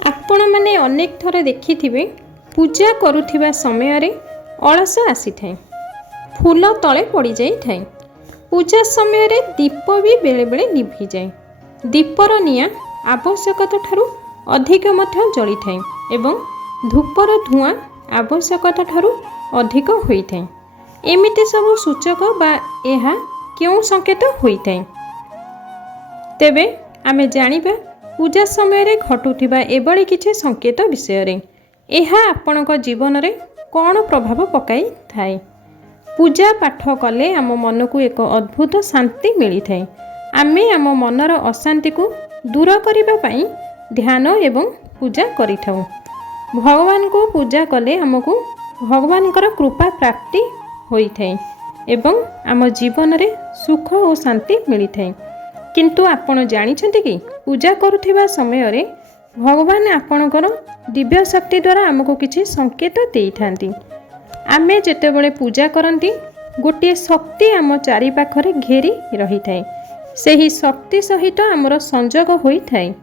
आपण मैंने अनेक थर देखिथिबे पूजा करुथिबा समय रे अलस आसी थाए, फूल तले पड़ जाई थाए। पूजा समय रे दीप भी बेले बेले लिभि जाए। दीपर निया आवश्यकता ठारू अधिक मध्य जली थाए एवं धूपर धुआं आवश्यकता ठारू अधिक होई थाए। एमिति सब सूचक बा एहा क्यों संकेत होई थाए। तेबे आमे जानिबा पूजा समय रे घटुथिबा एबळी किछि संकेत विषय रे। एहा आपणक जीवन रे कौन प्रभाव पकाई थाए। पूजा पाठ कले आम मन को एक अद्भुत शांति मिली थाए। आमे आम मनर अशांति को दूर करिबा पई ध्यान एवं पूजा करिथाउ। भगवान को पूजा कले आमको भगवानकर कृपा प्राप्ति होई थाए एवं आम जीवन रे सुख और शांति मिली थाए। किंतु आपण जानिछन्ति कि पूजा करुथिबा समय रे भगवान आपणकर दिव्य शक्ति द्वारा आमको किछि संकेत देई थांती। आमे जेतेबेले पूजा करंती गोटे शक्ति आम चारि पाखरे घेरी रही थाए। सेही शक्ति सहित आमर संजोग होई थाए।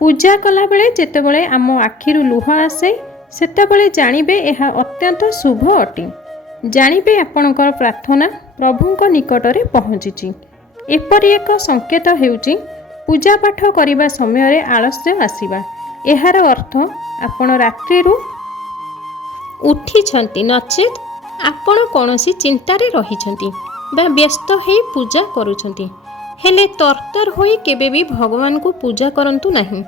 पूजा कला बेले जेतेबेले आम आखिरु लुह आसे सेतेबेले जानिबे एहा अत्यंत शुभ अटे। जानिबे आपणकर प्रार्थना प्रभुଙ୍କ निकटरे पहुँचिछि। एपरि एक संकेत हेउछि पूजा पाठ करिबा समय रे आलस्य आसीबा। एहार अर्थ आपण रात्रिरु उठिछन्ति नचेत आपण कोनोसी चिंतारे रहिछन्ति बा व्यस्त हेई पूजा करूछन्ति। हेले तरतर होई केबे भी भगवान को पूजा करंतु नाही।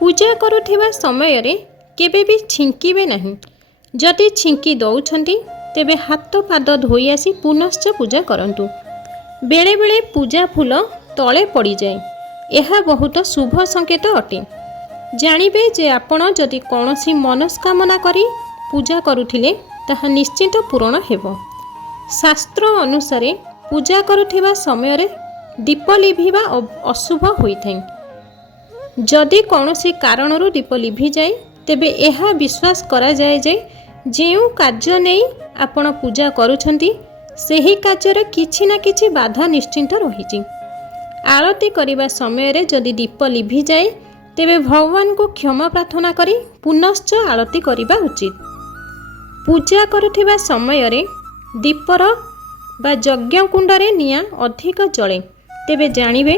पूजा करुथिबा समय रे केबे भी छिंकीबे नाही। जदि छिंकी दउछन्ति तेबे हाथ पाद धोई आसी पुनश्च पूजा करंतु। बेले बेले पूजा फूल तले पड़ी जाए। यह बहुत शुभ संकेत अटे। जानिबे जे आपण जदि कौनसी मनस्कामना करी पूजा करुथिले ताहा निश्चित पूरण हेबो। शास्त्र अनुसार पूजा करुथिबा समय रे दीप लिभिबा अशुभ होइथाय। जदि कौनसी कारणरू दीप लिभि जाए तेबे एहा विश्वास करा जाए जे जेउ कार्य नै आपण पूजा करूछन्ति सेही कार्यर किछि ना किछि बाधा निश्चिंत रहिछि। आरती करिबा समय रे जदि दीप लिभि जाए तेबे भगवान को क्षमा प्रार्थना करी पुनश्च आरती करिबा उचित। पूजा करुथिबा समय रे दीपर बा यज्ञ कुंडरे निया अधिक जळे तेबे जानिबे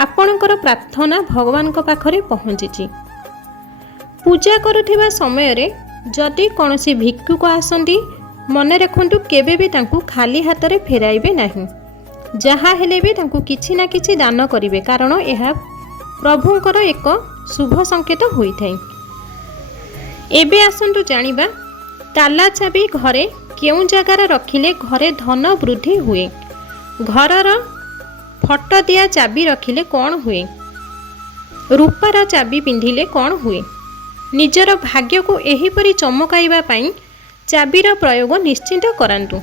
आपणकर प्रार्थना भगवान को पाखरे पहुँचिछि। पूजा करुथिबा समय रे जदि कौनसी भिक्षुक आसंती मने रखंतु केबे भी तांकु खाली हाथ रे फेराइबे नाही। जहा हेले भी तांकु किछि ना किछि दान करिवे कारण एहा प्रभुंकर एक शुभ संकेत होई थाए। एबे आसंतु जानिबा ताला चाबी घरे केउ जगार रखिले घरे धन वृद्धि हुए। घरर फट दिया चाबी रखिले कौन हुए। रूपार चाबी पिंधिले कौन हुए। निजर भाग्य को एहिपरि चमकाइबा पई चाबीर प्रयोग निश्चित करांतु।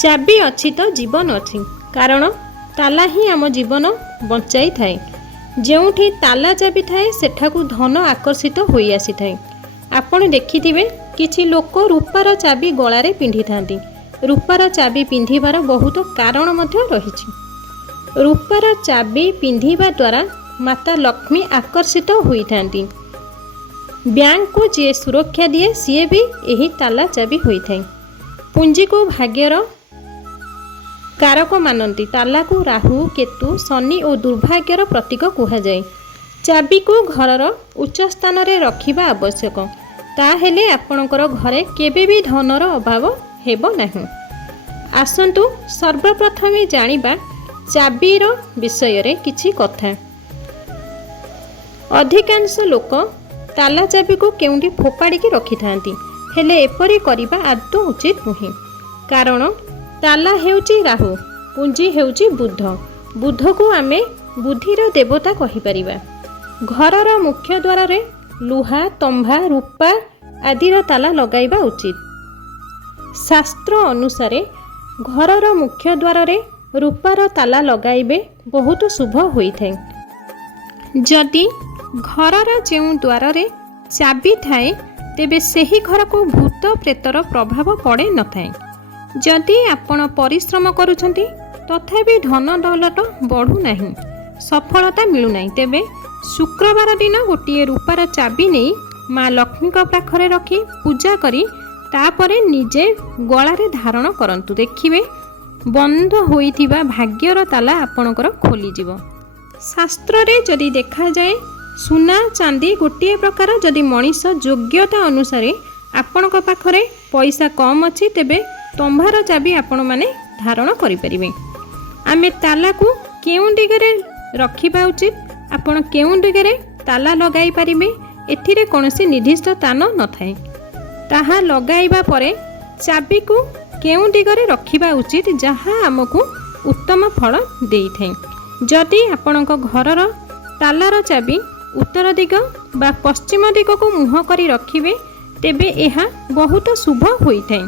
चाबी अछि तो जीवन अछि कारण ताला ही आम जीवन बंचाई थाए। जेउठी ताला चाबी थाए सेठाकू धन आकर्षित होई आसी थाए। आपण देखिथिबे किछि लोक रूपार चाबी गळारे पिंधि थांती। रूपार चाबी पिंधिबार बहुत कारण मध्य रहिछि। रूपार चाबी पिंधिबा द्वारा माता लक्ष्मी आकर्षित होई थांती। बैंक को जे सुरक्षा दिए सीए भी यही ताला चाबी होई थाए। पूंजी को भाग्यर कारक मानती। ताला को राहु केतु शनि और दुर्भाग्यर प्रतीक कहा जाए। चाबी को घरर उच्च स्थान रे रखिबा आवश्यक। ताहेले आपणकर घरे केबे भी धनर अभाव हेबो नाही। आसंतु सर्वप्रथमे जानिबा चाबीर विषय रे किछि कथा। अधिकांश लोक ताला चाबी को केउंटी फोपाड़ी की रखि थांती। हेले एपरि करिबा आदौ उचित नुहे कारण ताला हेउची राहु पूंजी हेउची बुध। बुध को आमे बुद्धिर देवता कहि परिबा। घरर मुख्य द्वार रे लुहा तंभा रूपा आदिर ताला लगाइबा उचित। शास्त्र अनुसार घरर मुख्य द्वार रे रूपार ताला लगाइबे बहुत शुभ होई थाए। जदि घरर जेउ द्वार रे चाबी थाए तेबे सेही घर को भूत प्रेतर प्रभाव पड़े न थाए। जदि आपण परिश्रम करूछंती तथापि धन दौलत बढ़ू नाही, सफलता मिलू नाही, तेबे शुक्रवार दिन गोटे रूपार चाबी नहीं माँ लक्ष्मी पाखरे रखी पूजा करी तापरे निजे गलारे धारण करंतु। देखिए बंद होइथिबा भाग्यर ताला आपणकर खोलीजिव। शास्त्र रे जदि देखा जाए सुना चांदी गोटे प्रकार जदि मनीष योग्यता अनुसार आपणक पाखरे पैसा कम अच्छी तेबे तंभार चाबी आपण माने धारण करें। आमे ताला को केउं दिगरे रखिबा उचित, आपण केउं दिगरे ताला लगाई पारिबे एथिरे कोनोसी निर्दिष्ट स्थान न थाए। ताहा लगाइबा परे चाबी को केउं दिगरे रखिबा उचित जहा हमकु उत्तम फल देई थाए। जदि आपणक घरर तालार चाबी उत्तर दिग बा पश्चिम दिग को मुह करी रखिबे तेबे एहा बहुत शुभ होई थाए।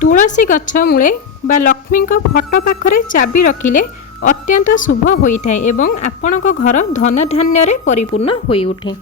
तुलसी गछ मूले बा लक्ष्मी फटो पाखरे चाबी रखिले अत्यंत शुभ होई थाए एवं आपणक घर धन धान्य रे परिपूर्ण होई उठे।